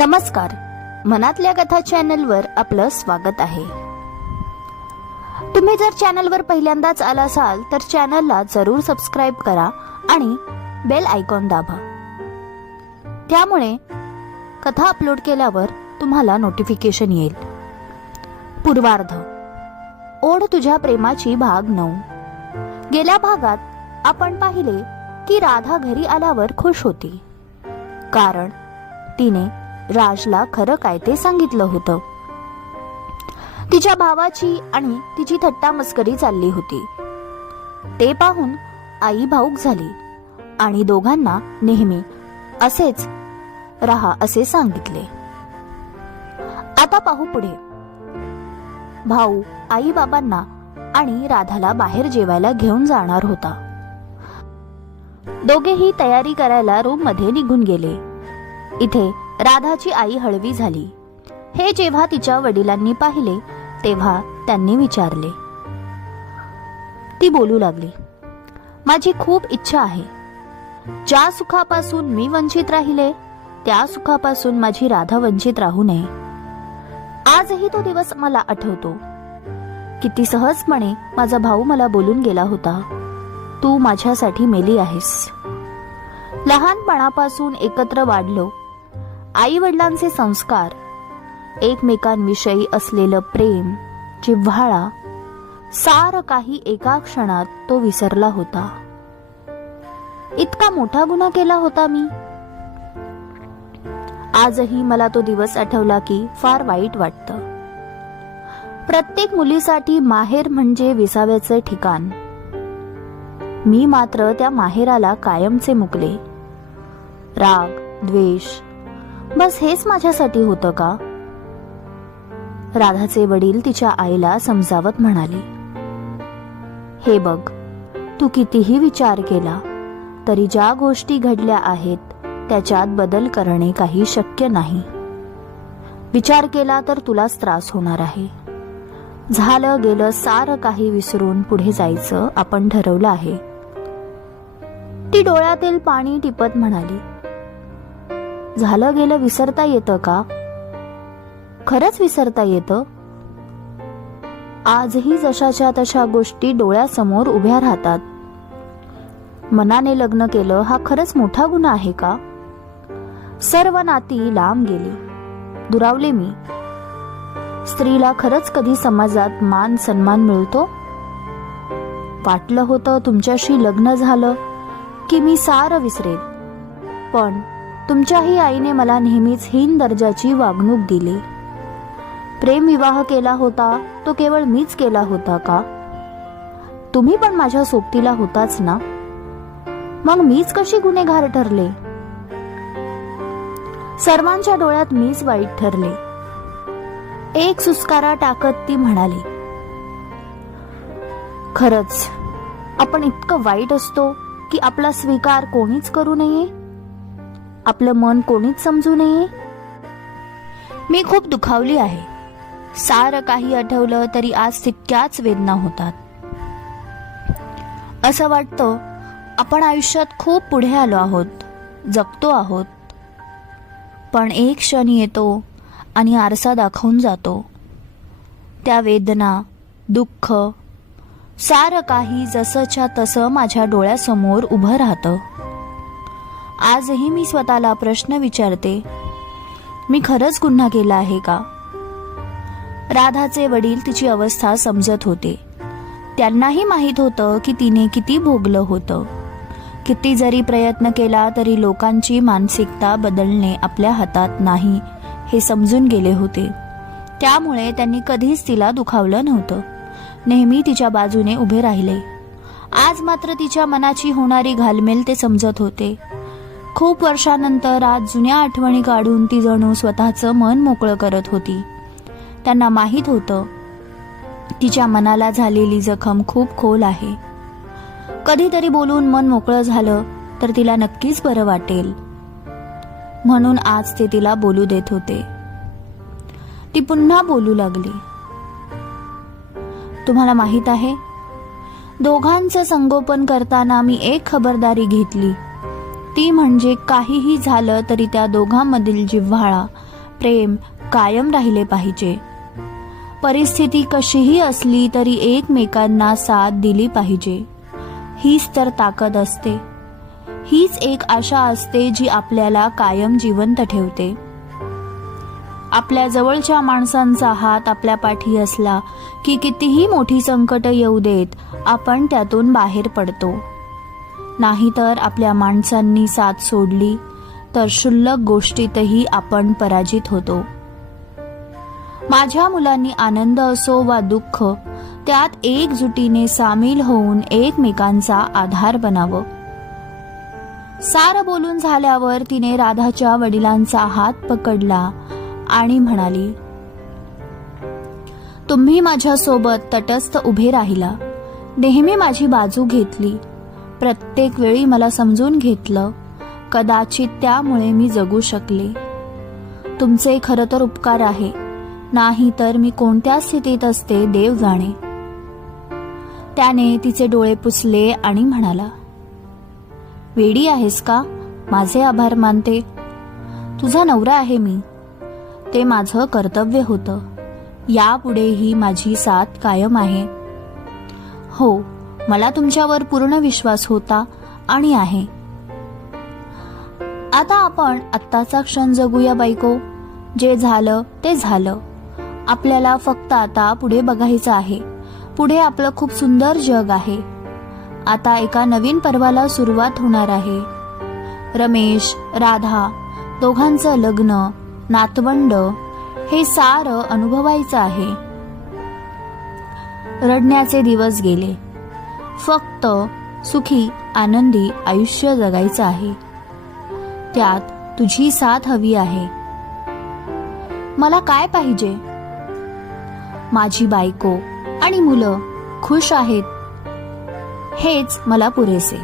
नमस्कार, मनातल्या कथा चॅनलवर आपलं स्वागत आहे. तुम्ही जर चॅनलवर पहिल्यांदाच आला असाल तर चॅनलला जरूर सबस्क्राईब करा आणि बेल आयकॉन दाबा. त्यामुळे कथा अपलोड केल्यावर तुम्हाला नोटिफिकेशन येईल. पूर्वार्ध. ओढ तुझ्या प्रेमाची भाग 9. गेल्या भागात आपण पाहिले की राधा घरी आल्यावर खुश होती, कारण तिने राजला खरं काय ते सांगितलं होतं. तिच्या भावाची आणि तिची थट्टा मस्करी चालली होती. ते पाहून आई भाऊक झाली आणि दोघांना नेहमी असेच राहा असे सांगितले. आता पाहू पुढे. भाऊ आई बाबांना आणि राधाला बाहेर जेवायला घेऊन जाणार होता. दोघेही तयारी करायला रूम मध्ये निघून गेले. इथे राधाची आई हळवी झाली. हे जेव्हा तिच्या वडिलांनी पाहिले तेव्हा त्यांनी विचारले. ती बोलू लागली, माझी खूप इच्छा आहे. ज्या सुखापासून मी वंचित राहिले त्या सुखापासून माझी राधा वंचित राहू नये. आजही तो दिवस मला आठवतो. किती सहजपणे माझा भाऊ मला बोलून गेला होता, तू माझ्यासाठी मेली आहेस. लहानपणापासून एकत्र वाढलो. आई वडिलांचे संस्कार, एकमेकांविषयी असलेलं प्रेम, जिव्हाळा, सारं काही एका क्षणात तो विसरला होता. इतका मोठा गुन्हा केला होता मी. आजही मला तो दिवस आठवला की फार वाईट वाटतं. प्रत्येक मुलीसाठी माहेर म्हणजे विसाव्याचे ठिकाण. मी मात्र त्या माहेराला कायमचे मुकले. राग, द्वेष, बस हेच माझ्यासाठी होतं का? राधाचे वडील तिच्या आईला समजावत म्हणाले, हे बघ, तू कितीही विचार केला तरी ज्या गोष्टी घडल्या आहेत त्याच्यात बदल करणे काही शक्य नाही. विचार केला तर तुलाच त्रास होणार आहे. झालं गेलं सारं काही विसरून पुढे जायचं आपण ठरवलं आहे. ती डोळ्यातील पाणी टिपत म्हणाली, झालं गेलं विसरता येतं का? खरंच विसरता येतं? आजही जशाच्या तशा गोष्टी डोळ्यासमोर उभ्या राहतात. मनाने लग्न केलं हा खरंच मोठा गुन्हा आहे का? सर्व नाती लांब गेली, दुरावले मी. स्त्रीला खरंच कधी समाजात मान सन्मान मिळतो? वाटलं होतं तुमच्याशी लग्न झालं की मी सारं विसरेल, पण तुमच्याही आईने मला नेहमीच हीन दर्जाची वागणूक दिली. प्रेम विवाह केला होता तो केवळ मीच केला होता का? तुम्ही पण माझ्या सोबतीला होताच ना. मग मीच कशी गुन्हेगार ठरले? सर्वांच्या डोळ्यात मीच वाईट ठरले. एक सुस्कारा टाकत ती म्हणाली, खरंच आपण इतकं वाईट असतो की आपला स्वीकार कोणीच करू नये, आपलं मन कोणीच समजू नये. मी खूप दुखावली आहे. सारं काही आठवलं तरी आज तितक्याच वेदना होतात. असं वाटतं आपण आयुष्यात खूप पुढे आलो आहोत, जगतो आहोत. पण एक क्षण येतो आणि आरसा दाखवून जातो. त्या वेदना, दुःख, सारं काही जसंच्या तसं माझ्या डोळ्यासमोर उभं राहतं. आजही मी स्वतःला प्रश्न विचारते, मी खरंच गुन्हा केला आहे का? राधाचे वडील तिची अवस्था समजत होते. त्यांनाही माहित होतं की तिने किती भोगलं होतं. किती जरी प्रयत्न केला तरी लोकांची मानसिकता बदलणे आपल्या हातात नाही हे समजून गेले होते. त्यामुळे त्यांनी कधीच तिला दुखावलं नव्हतं. नेहमी तिच्या बाजूने उभे राहिले. आज मात्र तिच्या मनाची होणारी घालमेल ते समजत होते. खूप वर्षानंतर आज जुन्या आठवणी काढून ती जणू स्वतःचं मन मोकळं करत होती. त्यांना माहित होतं तिच्या मनाला झालेली जखम खूप खोल आहे. कधीतरी बोलून मन मोकळं झालं तर तिला नक्कीच बरं वाटेल, म्हणून आज ते तिला बोलू देत होते. ती पुन्हा बोलू लागली, तुम्हाला माहित आहे, दोघांचं संगोपन करताना मी एक खबरदारी घेतली. ती म्हणजे काहीही झालं तरी त्या दोघांमधील जिव्हाळा प्रेम कायम राहिले पाहिजे. परिस्थिती कशीही असली तरी एकमेकांना साथ दिली पाहिजे. हीच तर ताकद असते. हीच एक आशा असते जी आपल्याला कायम जिवंत ठेवते. आपल्या जवळच्या माणसांचा हात आपल्या पाठी असला की कितीही मोठी संकट येऊ देत आपण त्यातून बाहेर पडतो. नाहीतर आपल्या माणसांनी साथ सोडली तर क्षुल्लक गोष्टीतही आपण पराजित होतो. माझ्या मुलांनी आनंद असो वा दुःख त्यात एकजुटीने सामील होऊन एकमेकांचा आधार बनावं. सारं बोलून झाल्यावर तिने राधाच्या वडिलांचा हात पकडला आणि म्हणाली, तुम्ही माझ्यासोबत तटस्थ उभे राहिला, नेहमी माझी बाजू घेतली, प्रत्येक वेळी मला समजून घेतलं. कदाचित त्यामुळे मी जगू शकले. तुमचे खरं तर उपकार आहे, नाही तर मी कोणत्या स्थितीत असते देव जाणे. त्याने तिचे डोळे पुसले आणि म्हणाला, वेडी आहेस का? माझे आभार मानते. तुझा नवरा आहे मी. ते माझं कर्तव्य होतं. यापुढेही माझी साथ कायम आहे. हो, मला तुमच्यावर पूर्ण विश्वास होता आणि आहे. आता आपण आत्ताचा क्षण जगूया बायको. जे झालं ते झालं. आपल्याला फक्त आता पुढे बघायचं आहे. पुढे आपलं खूप सुंदर जग आहे. आता एका नवीन पर्वाला सुरुवात होणार आहे. रमेश, राधा दोघांचं लग्न, नातवंड हे सारं अनुभवायचं आहे. रडण्याचे दिवस गेले. फक्त सुखी आनंदी आयुष्य जगायचं आहे. त्यात तुझी साथ हवी आहे. मला काय पाहिजे? माझी बायको आणि मुलं खुश आहेत, हेच मला पुरेसे.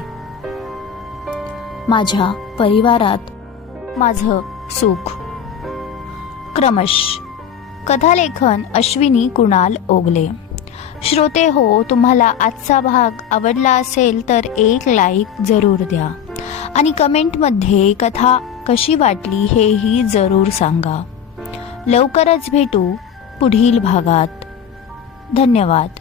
माझ्या परिवारात माझं सुख. क्रमश. कथालेखन अश्विनी कुणाल ओगले. श्रोते हो, तुम्हाला आजचा भाग आवडला असेल तर एक लाईक जरूर द्या आणि कमेंटमध्ये कथा कशी वाटली हेही जरूर सांगा. लवकरच भेटू पुढील भागात. धन्यवाद.